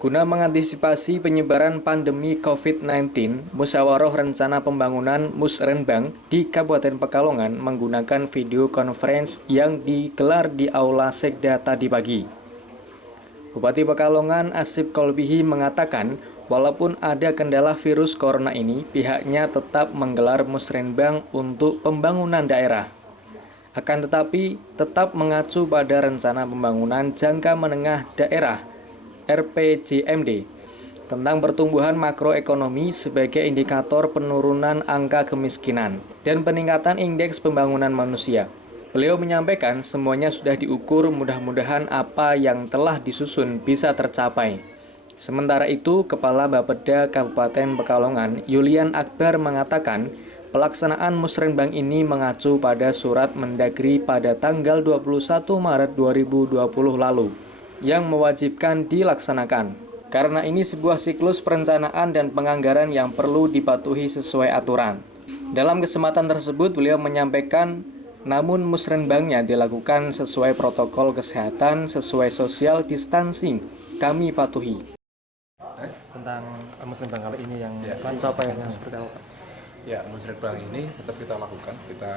Guna mengantisipasi penyebaran pandemi COVID-19, Musyawarah Rencana Pembangunan Musrenbang di Kabupaten Pekalongan menggunakan video conference yang digelar di Aula Sekda tadi pagi. Bupati Pekalongan Asip Kolbihi mengatakan, walaupun ada kendala virus corona ini, pihaknya tetap menggelar Musrenbang untuk pembangunan daerah. Akan tetapi, tetap mengacu pada Rencana Pembangunan Jangka Menengah Daerah RPJMD tentang pertumbuhan makroekonomi sebagai indikator penurunan angka kemiskinan dan peningkatan indeks pembangunan manusia. Beliau menyampaikan semuanya sudah diukur, mudah-mudahan apa yang telah disusun bisa tercapai. Sementara itu, Kepala Bapeda Kabupaten Pekalongan, Yulian Akbar mengatakan, pelaksanaan Musrenbang ini mengacu pada surat Mendagri pada tanggal 21 Maret 2020 lalu yang mewajibkan dilaksanakan. Karena ini sebuah siklus perencanaan dan penganggaran yang perlu dipatuhi sesuai aturan. Dalam kesempatan tersebut, beliau menyampaikan, namun musrenbangnya dilakukan sesuai protokol kesehatan, sesuai social distancing, kami patuhi. Tentang musrenbang kali ini yang mantap apa yang seperti apa? Ya, musrenbang ini tetap kita lakukan. Kita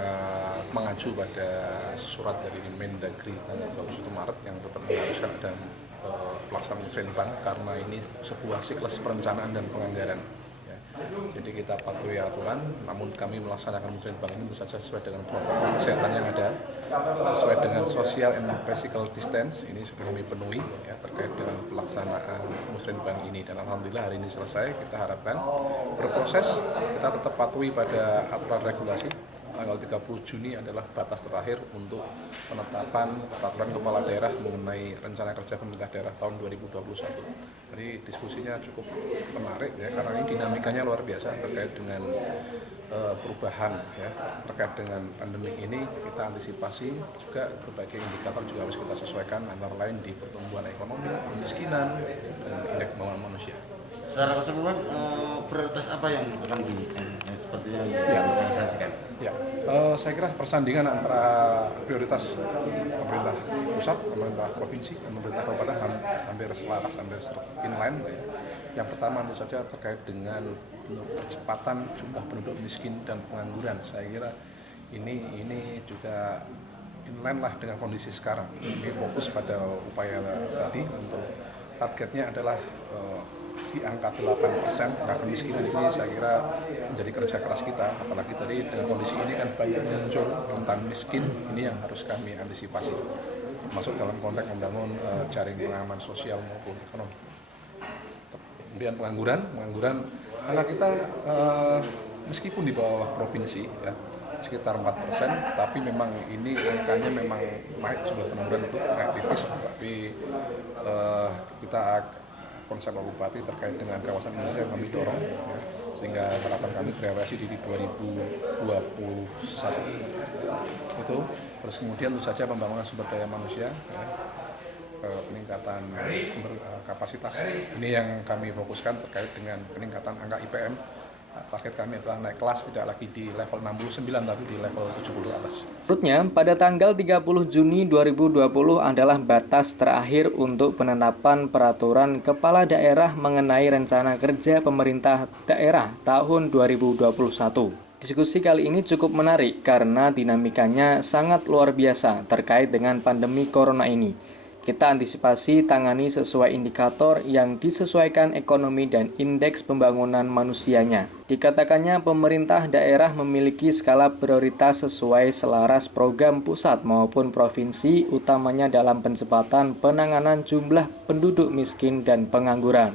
mengacu pada surat dari Mendagri tanggal 21 Maret yang tetap mengharuskan ada pelaksanaan musrenbang karena ini sebuah siklus perencanaan dan penganggaran. Ya. Jadi kita patuhi aturan, namun kami melaksanakan musrenbang ini tentu saja sesuai dengan protokol kesehatan yang ada, sesuai dengan social and physical distance. Ini sudah kami penuhi ya, terkait dengan pelaksanaan musrenbang ini, dan alhamdulillah hari ini selesai. Kita harapkan berproses, kita tetap patuhi pada aturan regulasi. Tanggal 30 Juni adalah batas terakhir untuk penetapan peraturan kepala daerah mengenai rencana kerja pemerintah daerah tahun 2021. Jadi diskusinya cukup menarik ya, karena ini dinamikanya luar biasa terkait dengan perubahan ya, terkait dengan pandemi ini. Kita antisipasi juga berbagai indikator juga harus kita sesuaikan, antara lain di pertumbuhan ekonomi, kemiskinan, dan indeks pembangunan manusia. Secara keseluruhan, prioritas apa yang akan seperti yang direalisasikan? Ya, saya kira persandingan antara prioritas pemerintah pusat, pemerintah provinsi, dan pemerintah kabupaten hampir selaras, hampir inline. Ya. Yang pertama tentu saja terkait dengan percepatan jumlah penduduk miskin dan pengangguran. Saya kira ini juga inline lah dengan kondisi sekarang. Ini fokus pada upaya tadi untuk targetnya adalah di angka 8%. Angka kemiskinan ini saya kira menjadi kerja keras kita, apalagi tadi dengan kondisi ini kan banyak muncul rentan miskin, ini yang harus kami antisipasi, masuk dalam konteks membangun jaring pengaman sosial maupun ekonomi. Kemudian pengangguran angka kita meskipun di bawah provinsi ya, sekitar 4%, tapi memang ini angkanya memang naik, jumlah pengangguran itu naik tipis, tapi kita konsep Pak Bupati terkait dengan kawasan industri yang kami dorong ya, sehingga harapan kami berealisasi di 2021 itu. Terus kemudian tentu saja pembangunan sumber daya manusia ya, peningkatan sumber kapasitas, ini yang kami fokuskan terkait dengan peningkatan angka IPM. Target kami adalah naik kelas, tidak lagi di level 69 tapi di level 70 atas. Menurutnya, pada tanggal 30 Juni 2020 adalah batas terakhir untuk penetapan peraturan kepala daerah mengenai rencana kerja pemerintah daerah tahun 2021. Diskusi kali ini cukup menarik karena dinamikanya sangat luar biasa terkait dengan pandemi corona ini. Kita antisipasi tangani sesuai indikator yang disesuaikan ekonomi dan indeks pembangunan manusianya. Dikatakannya pemerintah daerah memiliki skala prioritas sesuai selaras program pusat maupun provinsi, utamanya dalam pencepatan penanganan jumlah penduduk miskin dan pengangguran.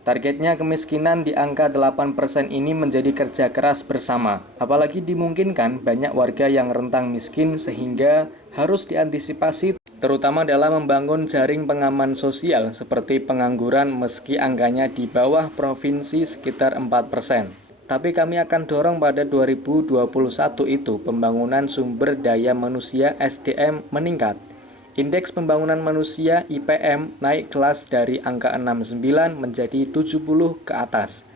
Targetnya kemiskinan di angka 8% ini menjadi kerja keras bersama. Apalagi dimungkinkan banyak warga yang rentang miskin sehingga harus diantisipasi terutama dalam membangun jaring pengaman sosial seperti pengangguran meski angkanya di bawah provinsi sekitar 4%. Tapi kami akan dorong pada 2021 itu pembangunan sumber daya manusia SDM meningkat. Indeks pembangunan manusia IPM naik kelas dari angka 69 menjadi 70 ke atas.